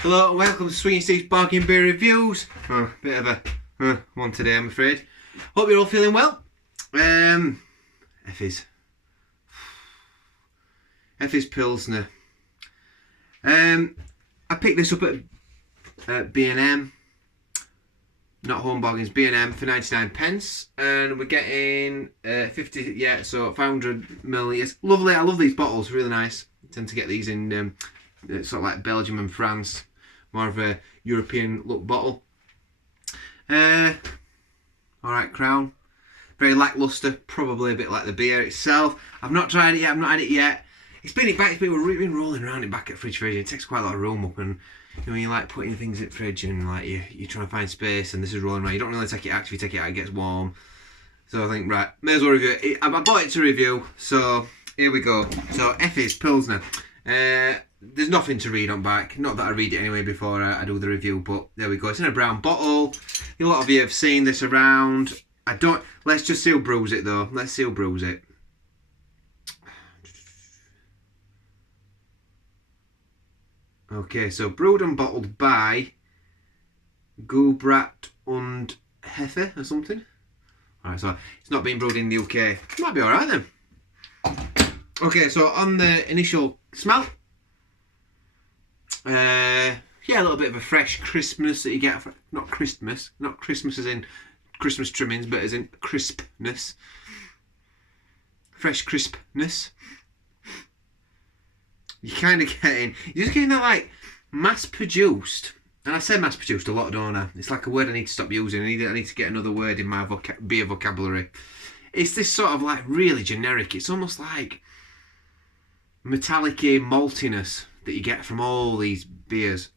Hello and welcome to Swinging Steve's Bargain Beer Reviews. Bit of a one today, I'm afraid. Hope you're all feeling well. Efes Pilsner. I picked this up at B&M. Not Home Bargains, B&M for 99 pence. And we're getting 50, yeah, so 500 millilitres. Lovely, I love these bottles, really nice. I tend to get these in sort of like Belgium and France. More of a European look bottle. Alright, Crown. Very lacklustre, probably a bit like the beer itself. I've not tried it yet, I've not had it yet. It's been rolling around it back at fridge. It takes quite a lot of room up, and you know, you like putting things in the fridge and like you're trying to find space, and this is rolling around. You don't really take it out. If you take it out, it gets warm. So I think, right, may as well review it. I bought it to review, so here we go. So Efes Pilsner. There's nothing to read on back. Not that I read it anyway before I do the review, but there we go. It's in a brown bottle. A lot of you have seen this around. Let's just seal brews it though. Let's seal brews it. Okay, so brewed and bottled by Gubrat und Hefe or something. Alright, so it's not being brewed in the UK. Might be alright then. Okay, so on the initial smell, yeah, a little bit of a fresh crispness that you get. Not Christmas as in Christmas trimmings, but as in crispness. Fresh crispness. You're just getting that like mass-produced, and I say mass-produced a lot, don't I? It's like a word I need to stop using. I need to get another word in my beer vocabulary. It's this sort of like really generic. It's almost like metallic-y maltiness that you get from all these beers.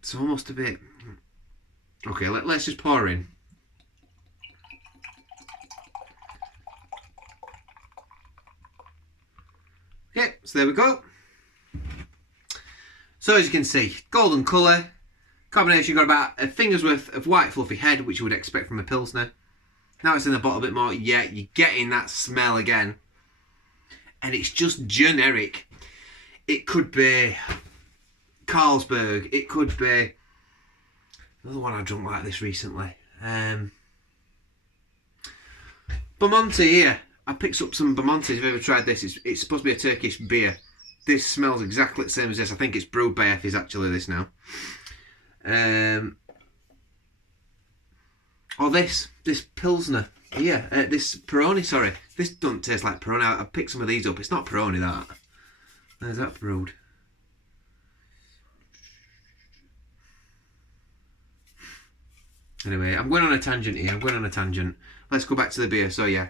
It's almost a bit... Okay, let's just pour in. Okay, so there we go. So as you can see, golden colour. Combination, you've got about a finger's worth of white fluffy head, which you would expect from a Pilsner. Now it's in the bottle a bit more. Yeah, you're getting that smell again. And it's just generic. It could be Carlsberg. It could be another one I drunk like this recently. Bomonti here. I picked up some Bomonti. If you've ever tried this, it's supposed to be a Turkish beer. This smells exactly the same as this. I think it's brewed by Efes actually, this now. Or this Pilsner. Yeah, this Peroni, sorry. This doesn't taste like Peroni. I picked some of these up. It's not Peroni, that. There's that brewed. Anyway, I'm going on a tangent here. Let's go back to the beer. So, yeah.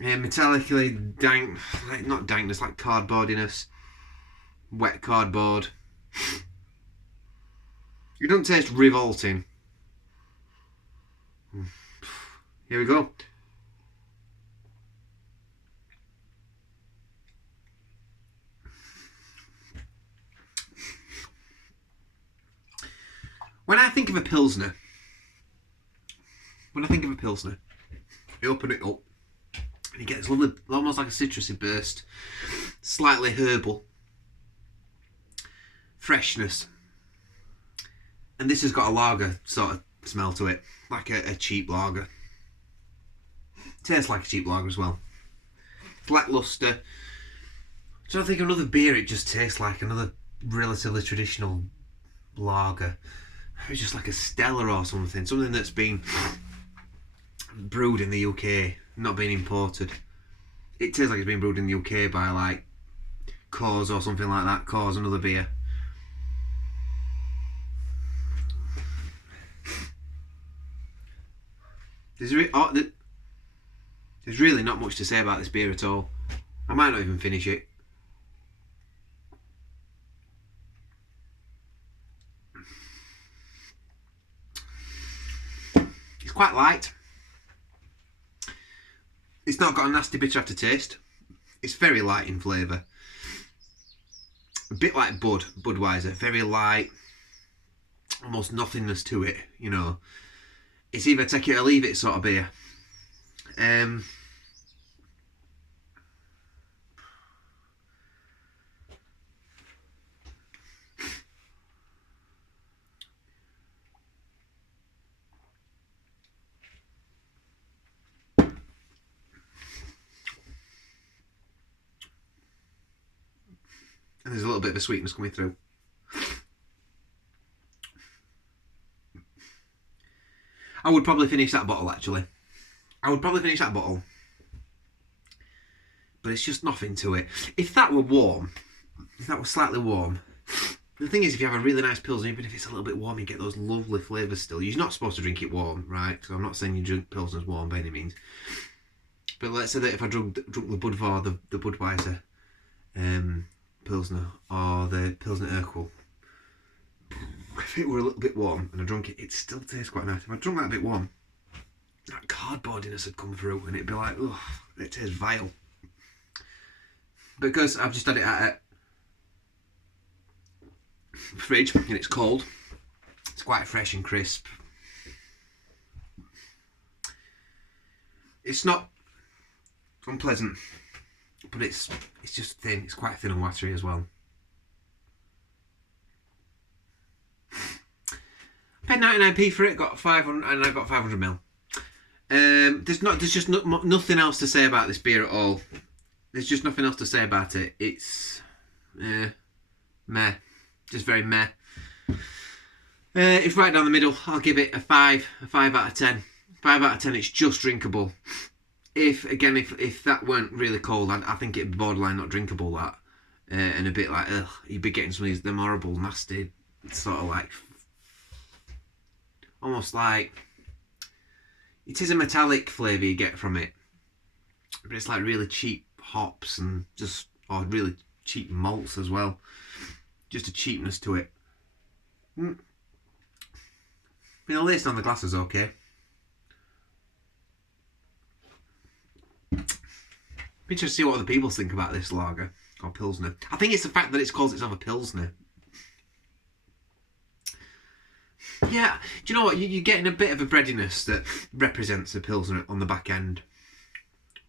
Metallically dank. Not dankness, like cardboardiness. Wet cardboard. It doesn't taste revolting. Here we go. When I think of a Pilsner, you open it up and you get this lovely, almost like a citrusy burst, slightly herbal, freshness. And this has got a lager sort of smell to it, like a cheap lager. Tastes like a cheap lager as well. Lackluster. So I think another beer, it just tastes like another relatively traditional lager. It's just like a Stella or something that's been brewed in the UK, not being imported. It tastes like it's been brewed in the UK by like Coors or something like that. Coors, another beer. There's really not much to say about this beer at all. I might not even finish it. It's quite light. It's not got a nasty bitter aftertaste. It's very light in flavour. A bit like Budweiser. Very light. Almost nothingness to it, you know. It's either take it or leave it sort of beer. And there's a little bit of a sweetness coming through. I would probably finish that bottle, actually. I would probably finish that bottle. But it's just nothing to it. If that were warm, if that was slightly warm, the thing is, if you have a really nice Pilsner, even if it's a little bit warm, you get those lovely flavours still. You're not supposed to drink it warm, right? So I'm not saying you drink Pilsners warm by any means. But let's say that if I drunk the Budvar, the Budweiser Pilsner, or the Pilsner Urquell, if it were a little bit warm and I drunk it, it still tastes quite nice. If I drunk that a bit warm, that cardboardiness would come through and it'd be like, ugh, it tastes vile. Because I've just had it at a fridge and it's cold, it's quite fresh and crisp. It's not unpleasant, but it's just thin. It's quite thin and watery as well. Paid 99p for it. Got 500, and I got 500ml. There's just nothing else to say about this beer at all. There's just nothing else to say about it. It's meh, just very meh. It's right down the middle. I'll give it a 5 out of 10. 5 out of 10. It's just drinkable. If that weren't really cold, I think it'd be borderline not drinkable. That and a bit like, ugh, you'd be getting some of these them horrible, nasty, sort of like, almost like, it is a metallic flavour you get from it, but it's like really cheap hops and just, or really cheap malts as well. Just a cheapness to it. The lacing on the glass is okay. Be interested to see what other people think about this lager or Pilsner. I think it's the fact that it calls itself a Pilsner. Yeah, do you know what? You're getting a bit of a breadiness that represents a Pilsner on the back end.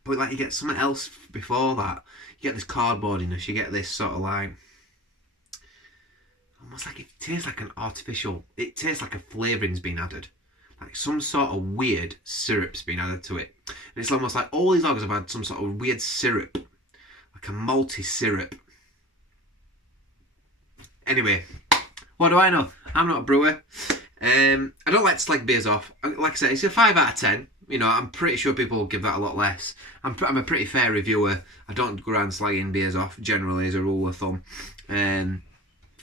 But like you get something else before that. You get this cardboardiness, you get this sort of like, almost like it tastes like an artificial, it tastes like a flavouring's been added. Like some sort of weird syrup's been added to it. And it's almost like all these lagers have had some sort of weird syrup. Like a malty syrup. Anyway, what do I know? I'm not a brewer. I don't like to slag beers off. Like I said, it's a 5 out of 10. You know, I'm pretty sure people will give that a lot less. I'm a pretty fair reviewer. I don't go around slagging beers off generally as a rule of thumb. I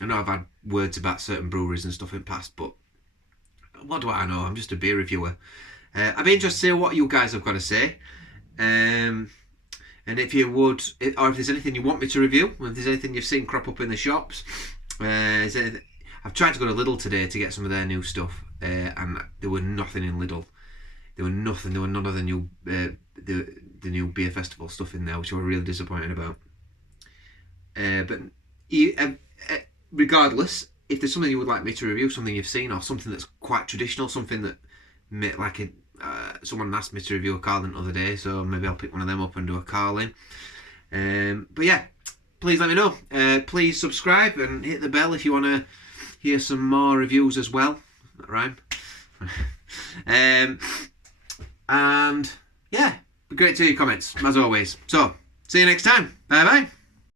know I've had words about certain breweries and stuff in the past, but what do I know? I'm just a beer reviewer. I'd be interested to see what you guys have got to say. And if you would, or if there's anything you want me to review, or if there's anything you've seen crop up in the shops. I've tried to go to Lidl today to get some of their new stuff, and there were nothing in Lidl. There were nothing. There were none of the new the new beer festival stuff in there, which I was really disappointed about. But regardless, if there's something you would like me to review, something you've seen, or something that's quite traditional, something that like someone asked me to review a Carling the other day, so maybe I'll pick one of them up and do a Carling. But yeah, please let me know. Please subscribe and hit the bell if you want to hear some more reviews as well. That rhyme. And yeah, be great to hear your comments as always. So see you next time. Bye bye.